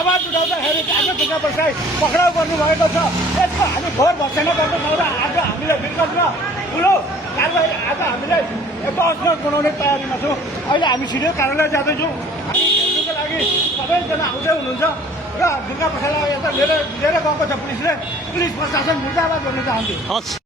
आवाज उठाउँदाखेरि आज ढुङ्गा बसाई पक्राउ गर्नुभएको छ। यसको हामी फोहोर भर्सेना गर्नु सक्दा आज हामीलाई विगत र ठुलो कारवाही आज हामीलाई बस्न बनाउने तयारीमा छौँ। अहिले हामी सिधै कार्यालय जाँदैछौँ। हामी हेर्नुको लागि सबैजना आउँदै हुनुहुन्छ र ढुङ्गा बसाइलाई यता लिएर गएको छ पुलिसले। पुलिस प्रशासन मुर्दाबाद गर्न चाहन्छु।